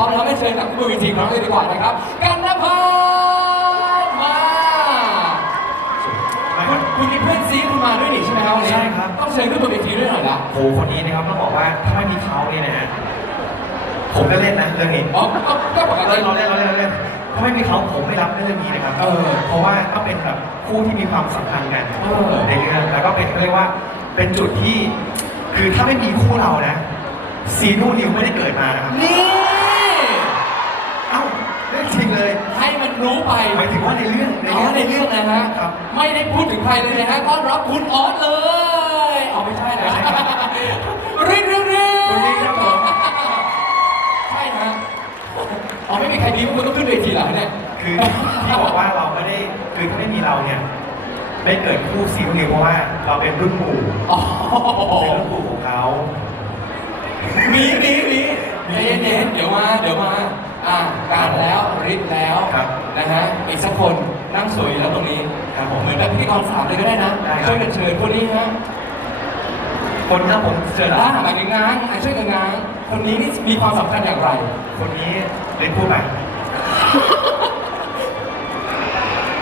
ร้อมแล้วไม่เชิญกับผู้บนเวทีครั้งเลยดีกว่านะครับ กันนภามาคุณคุณมีเพื่อนซีคุณมาด้วยนี่ใช่ไหมครับวันนี้ใช่ครับ ต้องเชิญขึ้นบนเวทีด้วยหน่อยละโหคนนี้นะครับต้องบอกว่าถ้าไม่มีเขาเนี่ยนะฮะผมก็เล่นนะเรื่องนี้อ๋อก็ก็ปกเราติ เล่นเราเล่นเราเล่นเราเล่นถ้าไม่มีเขาผมไม่รับเรื่องนี้นะครับเออเพราะว่าต้องเป็นแบบคู่ที่มีความสัมพันธ์กันเออ ในเรื่องแล้วก็เป็นเขาเรียกว่าเป็นจุดที่ คือถ้าไม่มีคู่เรานะซีนูนิวไม่ได้เกิดมานะครับ นี่ ให้มันรู้ไปหมายถึงว่าในเรื่องในอ๋อเรื่อง ในเรื่องนะฮะครับ ไม่ได้พูดถึงใครเลยนะฮะต้อนรับคุณออสเลยเอาไม่ใช่นะไม่ใช่ครับริงริงริงคุณลิงครับผมใช่ฮะอ๋อไม่มีใครดีคุณต้องขึ้นเวทีเหรอเนี่ย คือที่บอกว่าเราไม่ได้คือถ้าไม่มีเราเนี่ยไม่เกิดคู่ซีนูนิวเพราะว่าเราเป็นรุ่นปู่อ๋อ เป็นรุ่นปู่ของเขา มีมีมีใจเย็นๆเดี๋ยวมา เดี๋ยวมา อ่าการแล้วริดแล้วครับนะฮะอีกสักคนนั่งสวยอยู่แล้วตรงนี้ครับผมเหมือนแบบพิธีกรสามเลยก็ได้นะได้ครับ ช่วยกันเชิญคนนี้ฮะคนถ้าผมเจออ่าแล้วหมายถึงงานอะช่วยกันงานคนนี้นี่มีความสำคัญอย่างไร คนนี้เล่นพูดไป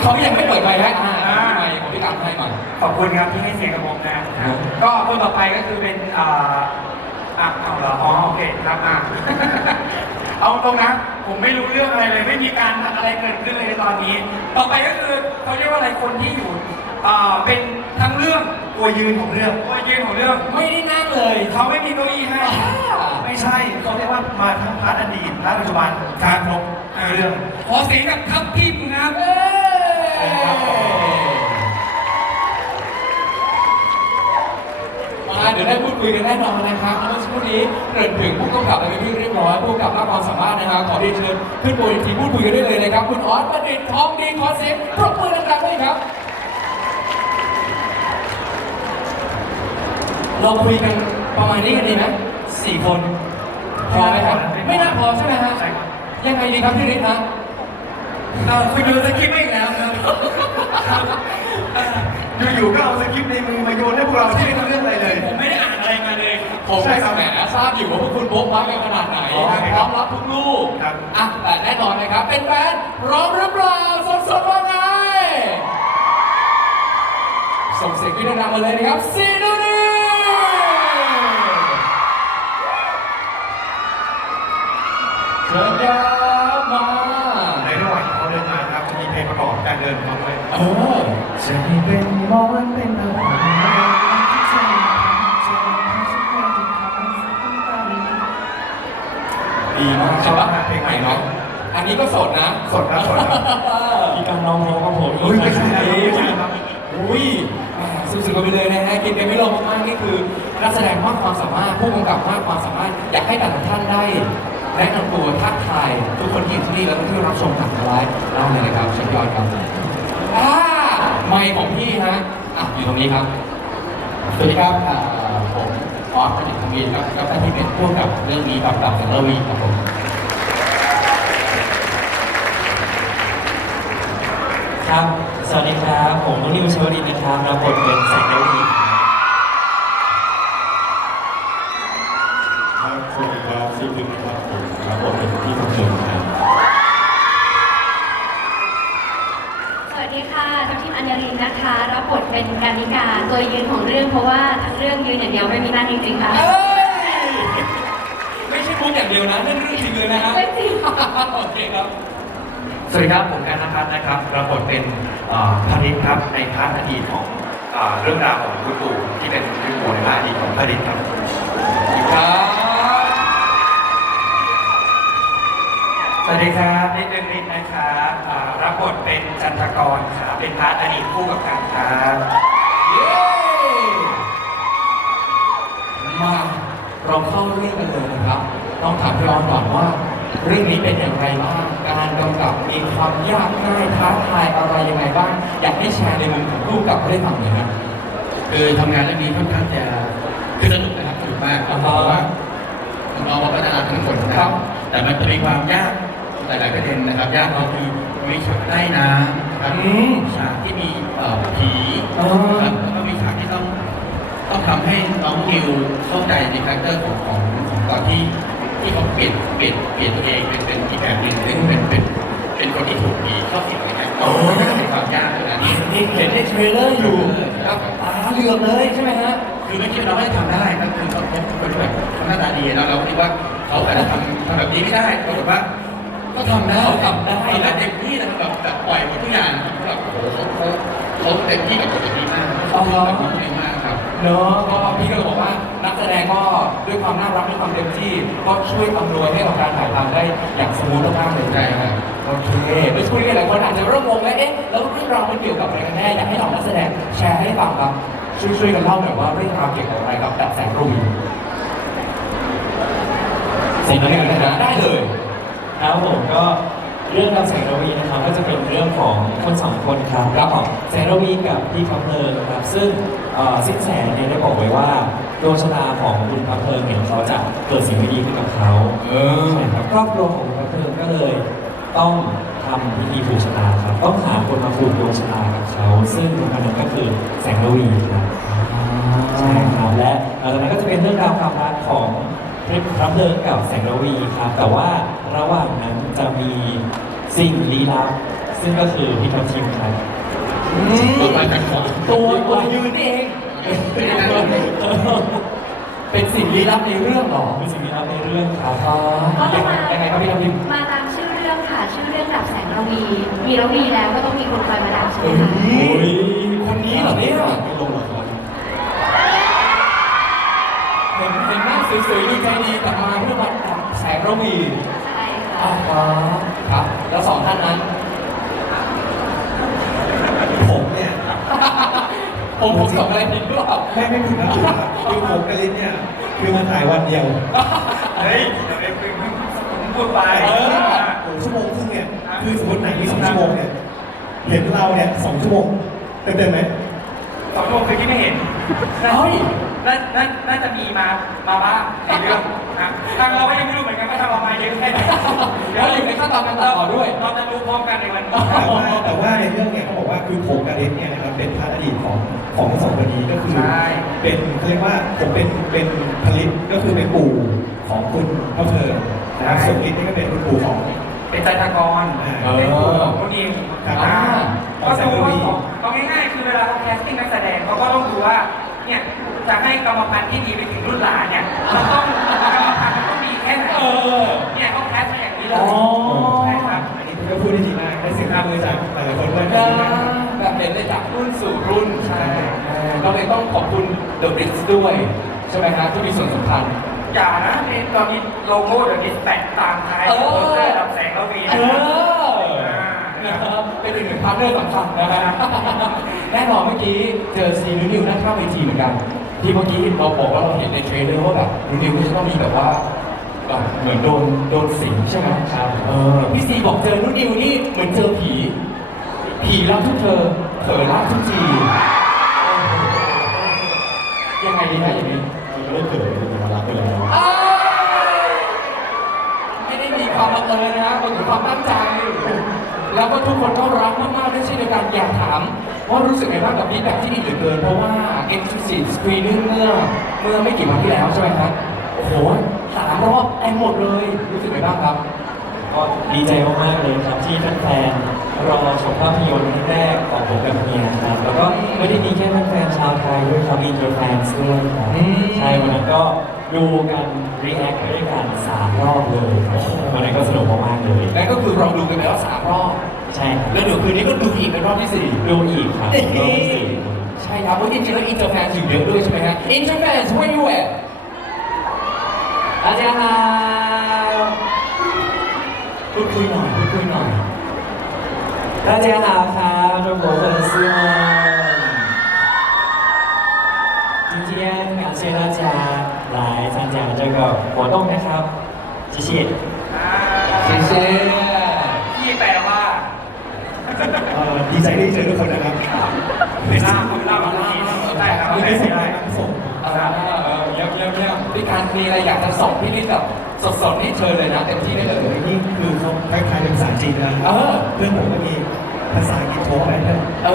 เขายังไม่เปิดไมค์นะอ่าไมค์ของพี่การให้หน่อย ขอบคุณครับที่ให้เสียงกับผมนะ ครับ ก็คนต่อไปก็คือเป็นอ่าอะเอาเหรออ๋อโอเคครับอะ เอาตรงนะ ผมไม่รู้เรื่องอะไรเลย ไม่มีการอะไรเกิดขึ้นเลยในตอนนี้ ต่อไปก็คือเขาเรียกว่าอะไรคนที่อยู่อ่าเป็นทั้งเรื่องตัวยืนของเรื่องตัวยืนของเรื่องไม่ได้นั่งเลยเขาไม่มีเก้าอี้ให้ ไม่ใช่เขาเรียกว่ามาทั้งพาร์ทอดีตและปัจจุบันการครบเรื่องขอเสียงกับทัพทิมนะครับ เอ้ยครับผมมาเดี๋ยวได้พูดคุยกันแน่นอนนะครับเมื่อสักครู่นี้เกริ่นถึงผู้กำกับอะไรเป็นที่เรียบร้อยผู้กำกับมากความสามารถนะครับขอเรียนเชิญขึ้นบนเวทีพูดคุยกันได้เลยนะครับ คุณออสประดิษฐ์ทองดีขอเสียงปรบมือดังๆด้วยครับเราคุยกันประมาณนี้กันดีไหมสี่คน พอไหมครับ ไม่น่าพอใช่ไหมฮะใช่ครับยังไงดีครับพี่ฤทธิ์นะเราคุณดูสคริปต์ไม่อีกแล้วครับอยู่ๆก็เอาสคริปต์ในมือมา ผมใช่ครับแหมทราบอยู่ว่าพวกคุณโบ๊ะบ้ากันขนาดไหนอ๋อนะคพรัร้อบมรับทุกลูกครับ อะแต่แน่นอนนะครับ เป็นแฟนพร้อมหรือเปล่าสดๆว่าไงส่งเสียงที่ดังๆมาเลยนะครับซีนูนีเชิญครับมาในระหว่างที่เขาเดินมาครับจะมีเพลงประกอบการเดินของเขาด้วย เออ จะให้เป็นมอนเป็นตะวัน อันนี้ก็สดนะสดครับสดครับ มีการร้องร้องของผมอุ้ยไม่ใช่ครับไม่ใช่ครับ อุ้ยอ่าสุดๆกันไปเลยนะฮะกินกันไม่ลงมากๆนี่คือนักแสดงมากความสามารถผู้กำกับมากความสามารถ อยากให้แต่ละท่านได้แนะนำตัวทักทายทุกคนที่อยู่ที่นี่แล้วก็ที่รับชมทางไลฟ์เล่าเลยนะครับเชิญยอดครับอ่าไมค์ของพี่ฮะอะอยู่ตรงนี้ครับสวัสดีครับอ่าผมออสประดิษฐ์ทวีครับกับท่านที่เป็นผู้กำกับเรื่องนี้กับดับสังระวีครับผม ครับ สวัสดีครับ ผมนุนิวชวดินนะครับรับบทเป็นแสงเดวีครับครับสวัสดีครับชื่อพิมพ์ครับผมรับบทเป็นพี่ทองเชิญครับสวัสดีค่ะทัพทิมอัญญารินนะคะ รับบทเป็นการนิกาตัวยืนของเรื่องเพราะว่าทั้งเรื่องยืนอย่างเดียวไม่มีนั่งจริงๆค่ะเอ้ยไม่ใช่พูดอย่างเดียวนะนั่นเรื่องจริงเลยนะฮะไม่จริง โอเคครับ สวัสดีครับ ผมการนภับนะครับรับบทเป็นพนิตครับในพาร์ทอดีตของเรื่องราวของคุณปู่ที่เป็นคุณปู่ในพาร์ทอดีตของพนิตครับครับสวัสดีครับนิดนึงนิดนะครับรับบทเป็นจันทกรครับเป็นพระอดีตคู่กับกันครับ เรื่องนี้เป็นอย่างไรบ้างการกำกับมีความยากง่ายท้าทายอะไรยังไงบ้าง อยากให้แชร์ในมุมของผู้กำกับได้ฟังหน่อยครับคือทำงานเรื่องนี้ค่อนข้างจะคือสนุกนะครับสนุกมากครับเพราะว่าน้องๆมาพัฒนาทั้งหมดนะคครัรับบแต่มันจะมีความยากหลายๆประเด็นนะครับ ยากเราคือมีฉากใต้น้ำครับอืมฉากที่มีเอ่อผีอ๋อครับแล้วก็มีฉากที่ต้อง ต้องทำให้น้องนิวเข้าใจในคาแรคเตอร์ของของของตอนที่ ที่เขาเปลี่ยนเปลี่ยนเปลี่ยนตัวเองเป็นเป็นอีกแบบหนึ่งซึ่งเป็นเป็นเป็นคนที่ถูกดีชอบสิ่งอะไรเงี้ยโอ้ยน่าเป็นความยากเลยนะนี่นี่เห็นในเทรลเลอร์อยู่ครับตาเหลือกเลยใช่ไหมฮะคือไม่คิดเราไม่ทำได้ก็คือเขาเป็นคนแบบเขาหน้าตาดีแล้วเราคิดว่าเขาอาจจะทำทำแบบนี้ไม่ได้ปรากฏว่าก็ทำได้เขาทำได้ทำได้เต็มที่นะครับแบบแบบปล่อยหมดทุกอย่างแบบโอ้โหเขาเขาเขาเต็มที่กับบทนี้มากเขาทำแบบนี้มากครับเนอะก็พี่ก็เลยบอกว่านัก แสดงก็ด้วยความน่ารักด้วยความเต็มที่ก็ช่วยอำนวยให้กับการถ่ายทำได้อย่างสมูทมากๆเลยใช่ครับโอเคเมื่อสักครู่นี้หลายคนอาจจะเริ่มงงแล้วเอ๊ะแล้วเรื่องราวมันเกี่ยวกับอะไรกันแน่อยากให้เรานักแสดงแชร์ให้ฟังครับช่วยช่วยๆกันเล่าหน่อยว่าเรื่องราวเกี่ยวกับอะไรกับดับแสงระวีสิ่งนั้นเลยนะได้เลย ครับผมก็ เรื่องราวแสงระวีนะครับก็จะเป็นเรื่องของคนสองคนครับแล้วของแสงระวีกับพี่พับเพลิงครับ ซึ่งเอ่อสิ้นแสงเนี่ยได้บอกไว้ว่าดวงชะตาของคุณพับเพลิงเนี่ยเขาจะเกิดสิ่งไม่ดีขึ้นกับเขาเออ ใช่ครับครอบครัวของคุณพับเพลิงก็เลยต้องทำพิธีผูกชะตาครับต้องหาคนมาผูกดวงชะตากับเขาซึ่งคนนั้นก็คือแสงระวีครับ ใช่ครับและหลังจากนั้นก็จะเป็นเรื่องราวความรักของ พระเพลิงกับแสงระวีครับ แต่ว่าระหว่างนั้นจะมีสิ่งลี้ลับ ซึ่งก็คือพี่ทัพทิมครับตัวมาจากของตัวตัวยืนนี่เองเป็นสิ่งลี้ลับในเรื่องเหรอเป็นสิ่งลี้ลับในเรื่องครับอ๋อก็ยังไงมายังไงครับพี่ทัพทิมมาตามชื่อเรื่องค่ะ ชื่อเรื่องดับแสงระวี มีระวีแล้วก็ต้องมีคนคอยมาดับใช่ไหมเฮ้คะยคนนี้เหรอเนี่ยไม่ลงหรอกครับ เห็นเห็นหน้าสวยๆดูใจดีแต่มาเพื่อมาดับแสงระวีใช่อ่าค่ะครับ แล้วสองท่านนั้น ผมเนี่ยผมผมส่งอะไรผิดหรือเปล่าไม่ไม่ถึงนะคือผมกับลิศเนี่ยคือมาถ่ายวันเดียวเฮ้ยเดี๋ยวไอ้พึ่งพูดไปเออโอ้ชั่วโมงครึ่งเนี่ยคือสมมติหนังมีสองชั่วโมงเนี่ยเห็นเราเนี่ยสองชั่วโมงเต็มเต็มไหมสองชั่วโมงคือที่ไม่เห็นเฮ้ย น่าน่าน่าจะมีมา มาบ้างในเรื่องนะทางเราก็ยังไม่รู้เหมือนกันว่าทำออกมาเยอะแค่ไหนเดี๋ยวอยู่ในขั้นตอนการตัดต่อด้วย เราจะรู้พร้อมกันในวันนี้แต่ว่าแต่ว่าในเรื่องเนี่ยเขาบอกว่าคือผมกับลิศเนี่ยนะครับเป็นพาร์ทอดีตของของทั้งสองคนนี้ก็คือใช่เป็นเขาเรียกว่าผมเป็นเป็นผลิตก็คือเป็นปู่ของคุณพ่อเธอนะครับส่วนลิศนี่ก็เป็นคุณปู่ของเป็นใจตากรเออเป็นผู้ของผู้ดีครับอ่าอ่าก็ดูว่าของเอาง่ายๆคือเวลาเขาแคสติ้งนักแสดงเขาก็ต้องดูว่าเนี่ย จะให้กรรมพันธุ์ที่ดีไปถึงรุ่นหลานเนี่ยมันต้องกรรมพันธุ์มันต้องมีแค่ไหนเออเนี่ยเขาแคสมาอย่างนี้เลยอ๋อ ใช่ครับ อันนี้ก็พูดได้ดีมากได้สิ่งที่เลยจากหลายๆคนด้วยนะแบบเห็นได้จากรุ่นสู่รุ่นใช่ก็เลยต้องขอบคุณ The Brits ด้วย ใช่ไหมครับที่มีส่วนสำคัญ อย่านะนี่ตอนนี้โลโก้เดี๋ยวนี้แปะตามท้ายเออ โปสเตอร์ดับแสงก็มีเอนะอนะครับเป็นอีกหนึ่งพาร์ทเนอร์สำคัญนะฮะแน่นอนเมื่อกี้เจอซีนิวๆนั่งข้ามเวทีเหมือนกัน ที่เมื่อกี้เราบอกว่าเราเห็นในเทรลเลอร์ว่าแบบนิวจะต้องมีแบบว่าแบบเหมือนโดนโดนสิงใช่ไหมครับเออพี่ซีบอกเจอนุ่นนิวนี่เหมือนเจอผี ผีรักทุกเธอเธอรักทุกทียังไงดีนะอย่างนี้เราไม่เกิดเป็นมารับไปแล้วอ้าวไม่ได้มีความบังเอิญนะมันคือความตั้งใจ แล้วก็ทุกคนก็รักมากๆด้เช่นเดียวกันอยากถามว่ารู้สึกไงบ้างกับฟีดแบ็ที่ดีเหลือเกินเพราะว่า exclusive screening เมื่อเมื่อไม่กี่วันที่แล้วใช่ไหมครับโอ้โหสามรอบแอนหมดเลย รู้สึกไงบ้างครับ ก็ดีใจมากๆเลยครับที่แฟนๆ รอชมภาพยนตร์เรื่องแรกของผมกับเมียครับ แล้วก็ไม่ได้มีแค่แฟนๆชาวไทยด้วยครับมีอินเตอร์แฟนด้วยครับอืมใช่วันนั้นก็ดูกันรีแอคไปด้วยกันสามรอบเลยครับวันนั้นก็สนุกมากๆเลยนั่นก็คือเราดูกันไปแล้วสามรอบใช่ครับแล้วเดี๋ยวคืนนี้ก็ดูอีกเป็นรอบที่สี่ดูอีกครับรอบที่สี่ใช่ครับเพราะจริงๆแล้วอินเตอร์แฟนอยู่เยอะด้วยใช่ไหมฮะอินเตอร์แฟนช่วยอยู่แอะอาจารย์ครับพูดคุยหน่อยพูดคุยหน่อย 大家好ครับ中国粉丝们今天感谢大家来参加这个活动นะครับ谢谢 อ่า เชเช่ ที่แปลว่า เอ่อดีใจที่ได้เจอทุกคนนะครับ หน้าคุณหน้าบางทีได้ครับ ไม่ ไม่ ได้ส่ง ได้ ไม่ส่ง เออเยี่ยมเยี่ยมเยี่ยมพี่การมีอะไรอยากจะส่งพี่นิดแบบสดๆนี่เชิญเลยนะเต็มที่ได้เลย นี่คือเขาคล้ายๆเป็นภาษาจีนนะ เออ เพื่อนผมก็มี ภาษาอังกฤษโทรไปด้วยเอ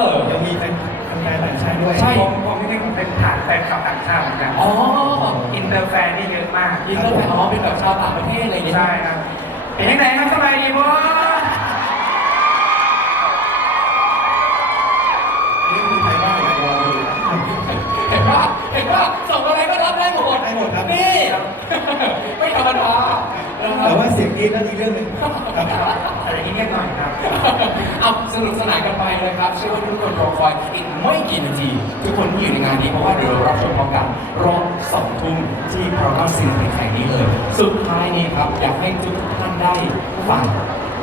อ ยังมีแฟนแฟนต่างชาติด้วยใช่ ผมผมนี่ผมเป็นฐานแฟนคลับต่างชาติเหมือนกันอ๋ออินเตอร์แฟนได้เยอะมากอินเตอร์แพนอ๋อเป็นแบบชาวต่างประเทศอะไรอย่างเงี้ยใช่ครับเป็นยังไงครับสบายดีบ่นี่คือไทยบ้านของเราคือเห็นว่าเห็นว่าส่งอะไรก็รับได้หมดได้หมดครับ นี่ ไม่ธรรมดานะครับแต่ว่าเสียงกรี๊ดนั่นอีกเรื่องหนึ่งครับ แต่อย่างนี้เงียบหน่อยครับเอาส นุกสนานกันไปนะครับเชื่อว่าทุกคนรอคอยอีกไม่กี่นาทีทุกคนที่อยู่ในงานนี้เพราะว่าเดี๋ยวเรารับชมพร้อมกันรอบสองทุ่มที่พรากอนซีนแห่งนี้เลย สุดท้ายนี้ครับอยากให้ทุกท่านได้ฟัง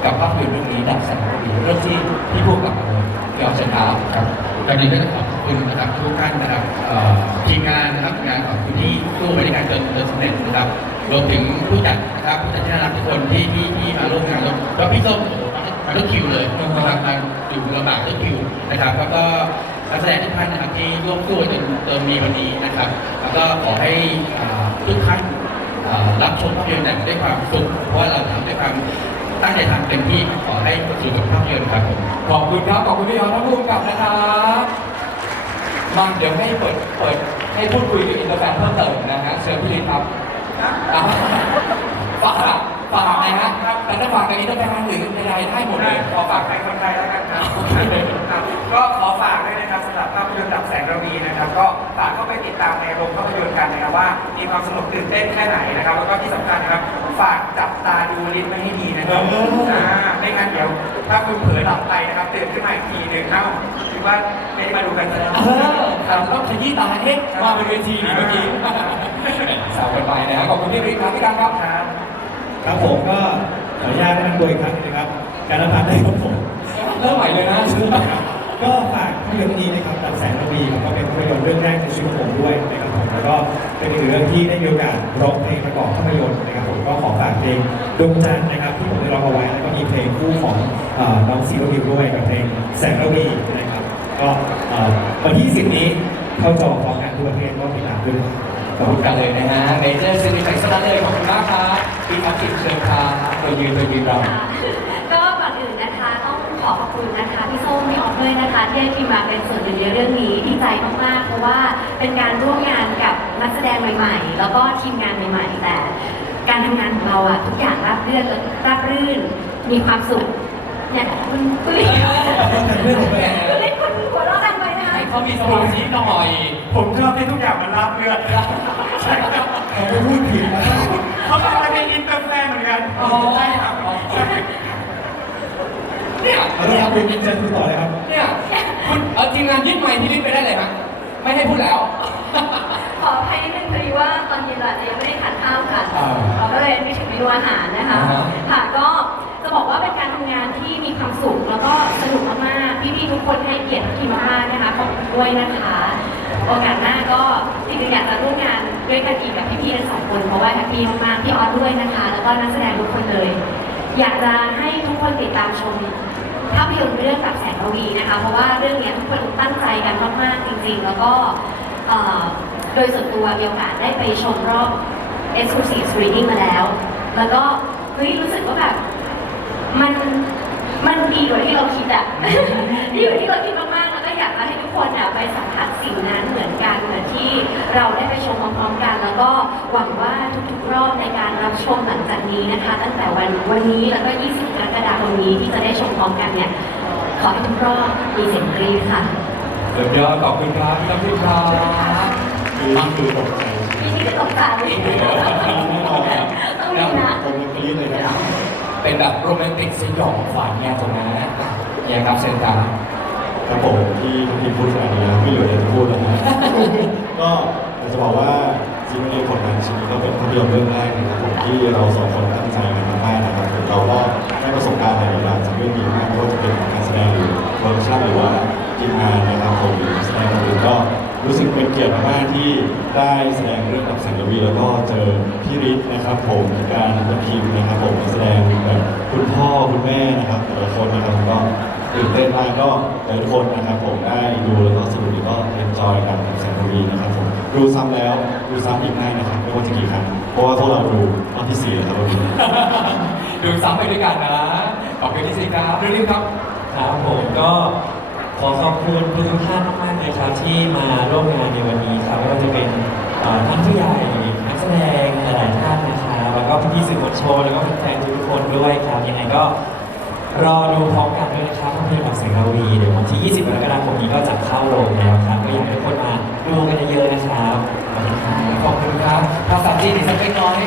กับภาพยนตร์เรื่องนี้ดับแสงระวีเรื่องที่พี่พูดกับเราเดี๋ยวเชิญครับตอนนี้ก็ต้องขอบคุณนะครับทุกท่านนะครับทีมงานนะครับงานขอบคุณที่สู้ไปในการจนจนสำเร็จนะครับรวมถึงผู้จัดนะครับผู้จัดที่น่ารักทุกคนที่ที่ที่มาร่วมงานแล้วพี่ส้มโอ้โหมามา ทุกคิวเลยนะครับมาอยู่ลำบากทุกคิวนะครับ แล้วก็นักแสดงทุกท่านนะครับที่ร่วมสู้จนจนมีวันนี้นะครับ แล้วก็ขอให้อ่าทุกท่านอ่ารับชมภาพยนตร์ด้วยความสุขเพราะว่าเราทำด้วยความตั้งใจทำเต็มที่ขอให้สู่กับภาพยนตร์ครับผมขอบคุณครับขอบคุณพี่ยอดท่านผู้กำกับนะครับมาเดี๋ยวให้เปิดเปิดให้พูดคุยกับอินเตอร์แฟนเพิ่มเติมนะฮะเชิญพี่ลินครับอะฝาก ฝากนะฮะแต่ถ้าฝากกับอินเตอร์แฟนหรือใดๆได้หมดเลยขอฝากใครคนใดแล้วกันครับครับ ก็ขอฝากด้วยนะครับสำหรับภาพยนตร์ดับแสงระวีนะครับ ก็ฝากเข้าไปติดตามในโรงภาพยนตร์กันนะครับว่า มีความสนุกตื่นเต้นแค่ไหนนะครับ แล้วก็ที่สำคัญนะครับฝากจับตาดูลิ้นไม่ให้ดีนะครับอ่าไม่งั้นเดี๋ยว ถ้าคุณเผลอหลับไปนะครับตื่นขึ้นมาอีกทีหนึ่งเอ้าคิดว่าไม่ได้มาดูกันซะแล้ว เออแต่ต้องขยี้ตาเอ๊ะมาเป็นเวทีนี่เมื่อกี้ สาวกันไปนะฮะขอบคุณพี่ลินครับพี่การครับ ครับ ครับผมก็ขออนุญาตแนะนำตัวอีกครั้งหนึงนะครับ การนพัฒน์ได้ครับผม เริ่มใหม่เลยนะ ก็ฝากภาพยนตร์นี้นะครับดับแสงระวีครับก็เป็นภาพยนตร์เรื่องแรกในชีวิตของผมด้วยนะครับผมแล้วก็เป็นอีกเรื่องที่ได้มีโอกาสร้องเพลงประกอบภาพยนตร์นะครับผมก็ขอฝากเพลงดวงจันทร์นะครับที่ผมได้ร้องเอาไว้แล้วก็มีเพลงคู่ของเอ่อน้องซีโรวิวด้วยกับเพลงแสงระวีนะครับก็เอ่อวันที่10นี้เข้าจอพร้อมกันทั่วประเทศก็ติดตามด้วยขขออบบคุคุณณคกัรันบ เลยนะฮะเมเจอร์ซินิแฟคซ์นั้นเลยขอบคุณมากครับ พี่ทักษิณเชิญครับตัวยืนตัวยืนเราค่ะก็ก่อนอื่นนะคะต้องขอขอบคุณนะคะพี่ส้มพี่ออฟด้วยนะคะที่ให้ทีมมาเป็นส่วนหนึ่งในเรื่องนี้ดีใจมากๆเพราะว่าเป็นการร่วมงานกับนักแสดงใหม่ๆ แล้วก็ทีมงานใหม่ๆแต่ การทำงานของเราอะทุกอย่างราบเรื่อนราบรื่น มีความสุขเนี่ยคุณคุณลิคุณลิคุณหัวเราะดังไปนะคะให้เขามีสมาธิหน่อย ผมชอบที่ทุกอย่างมันรับเลือดใช่ครับ เขาไม่พูดผิดนะเขาบอกว่าเป็นอินเตอร์แฟนเหมือนกันอ๋อใช่ครับใช่เนี่ยแล้วเราคุยกินเจนคุณต่อเลยครับ เนี่ยคุณเอาทีมงานยึดไมค์ที่นี่ไปได้เลยฮะไม่ให้พูดแล้ว ขออภัยนิดนึงพอดีว่าตอนเย็นเราอาจจะยังไม่ได้ทานข้าวค่ะอ่าเราก็เลยไม่ถึงเมนูอาหารนะคะ อ่าฮะค่ะก็จะบอกว่าเป็นการทำงานที่มีความสุขแล้วก็สนุกมากๆพี่ๆทุกคนให้เกียรติทีมมากๆนะคะขอบคุณด้วยนะคะ โอกาสหน้าก็จริงๆอยากจะร่วมงานด้วยกันอีกกับพี่ๆทั้งสองคน เพราะว่าแฮปปี้มากๆพี่ออสด้วยนะคะ แล้วก็นักแสดงทุกคนเลย อยากจะให้ทุกคนติดตามชมภาพยนตร์เรื่องกับแสงระวีนะคะ เพราะว่าเรื่องนี้ทุกคนตั้งใจกันมากๆจริง ๆ แล้วก็โดยส่วนตัวมีโอกาสได้ไปชมรอบ exclusive screening มาแล้ว แล้วก็เฮ้ยรู้สึกว่าแบบมันมันดีกว่าที่เราคิดอะดีกว่าที่เราคิดมากากจะให้ทุกคนอะไปสัมผัสสิ่งนั้นเหมือนกันเหมือนที่เราได้ไปชมพร้อมๆกัน แล้วก็หวังว่าทุกๆรอบในการรับชมหลังจากนี้นะคะ ตั้งแต่วันวันนี้แล้วก็ 20กรกฎาคมนี้ที่จะได้ชมพร้อมกันเนี่ยขอให้ทุกรอบมีเสียงกรี๊ดค่ะเดี๋ยวเดี๋ยวขอบคุณครับพี่น้ำทิพย์ครับคือคือตกใจมีที่จะตกใจต้องมีนะผมยังกรี๊ดเลยนะครับเป็นแบบโรแมนติกสยองขวัญเนี่ยตรงนั้นนะเนี่ยครับเชิญครับ ครับผมที่ที่พูดขนาดนี้แล้วไม่เหลืออะไรจะพูดแล้วนะก็อยากจะบอกว่าซีรีส์ผลงานชิ้นนี้ก็เป็นภาพยนตร์เรื่องแรกนะครับผมที่เราสองคนตั้งใจกันมากๆนะครับเราก็ได้ประสบการณ์หลายอย่างจากเรื่องนี้มากไม่ว่าจะเป็นการแสดงหรือโปรดักชั่นหรือว่าทีมงานนะครับผมหรือแสดงคนอื่นก็รู้สึกเป็นเกียรติมากที่ได้แสดงเรื่องกับแสงระวีแล้วก็เจอพี่ฤทธิ์นะครับ ผมการทีมนะครับผมแสดงแบบคุณพ่อคุณแม่นะครับแต่ละคนนะครับก็ ตื่นเต้นมากก็อยากให้ทุกคนนะครับผมได้ดูแล้วก็สนุกแล้วก็เอนจอยกันกับแสงระวีนะครับผมดูซ้ำแล้วดูซ้ำอีกได้นะครับไม่ว่าจะกี่ครั้งเพราะว่าพวกเราดูรอบที่สี่แล้วครับวันนี้ดูซ้ำไปด้วยกันนะขอบคุณที่สิครับเรื่องครับครับผมก็ขอขอบคุณทุกท่านมากๆเลยครับที่มาร่วมงานในวันนี้ครับไม่ว่าจะเป็นเอ่อท่านผู้ใหญ่นักแสดงนแล้วก็แฟนๆทุกคนด้วยครับยังไงก็ รอดูพร้อมกันด้วยนะครับภาพยนตร์ของแสงราวีเดี๋ยววันที่ 20กรกฎาคมนี้ก็จะเข้าโรงแล้วครับก็อยากให้กคนมาดูกันเยอะๆนะครับขอบคุณครับขอบคุณครับภาษาจีนอีกสักเล็กน้อย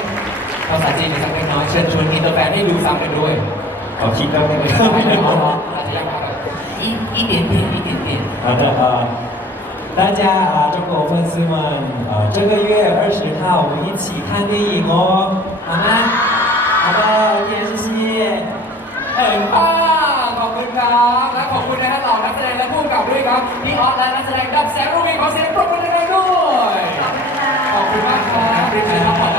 ภาษาจีนอีกสักเล็กน้อยเชิญชวนมีตัวแฟนให้ดูซ้ำกันด้วยขอคิดก็ไม่ได้ไม่ได้เอาอาจจะยังอีอีเดียนเดียนอีเดียนเดียน好的啊大家啊，中国粉丝们，呃，这个月二十号我们一起看电影哦，好吗？好的，电视系。 เห็นป้าขอบคุณครับและขอบคุณนะฮะเหล่านักแสดงและผู้กำกับด้วยครับพี่ออสและนักแสดงดับแสงรูมีขอเสียงปรบมือดังๆด้วยขอบคุณมากครับรีบไปพักผ่อน